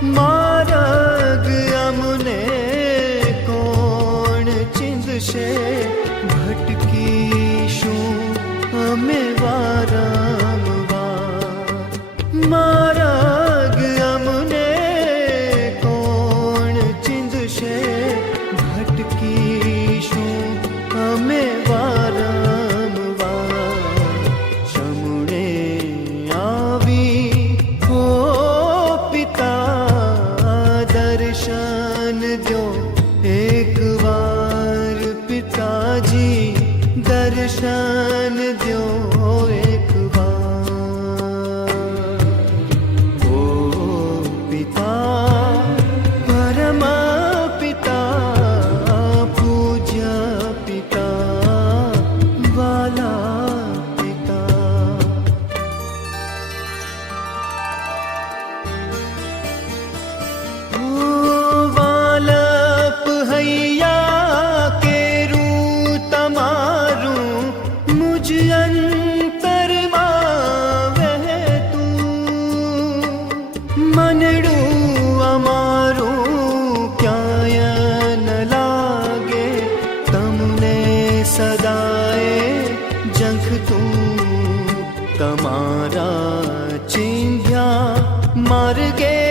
માર્ગ અમને કોણ ચીંધશે, ભટકીશું અમે વારંવાર. માર્ગ અમને કોણ ચીંધશે, ભટકીશું અમે વારંવાર. શમણે આવી હો પિતા, દર્શન દો એક વાર. પિતાજી દર્શન દો એક વાર. ઓ પિતા, પરમ પિતા, પૂજ્ય પિતા, વાલા પિતા. ઓ વાલપ હૈયા કેરું તમારું, મુજ અંતરમાં વહેતું. મનડું અમારું ક્યાંય ન લાગે, તમને સદાએ ઝંખતું. તમારા ચીંધ્યા માર્ગે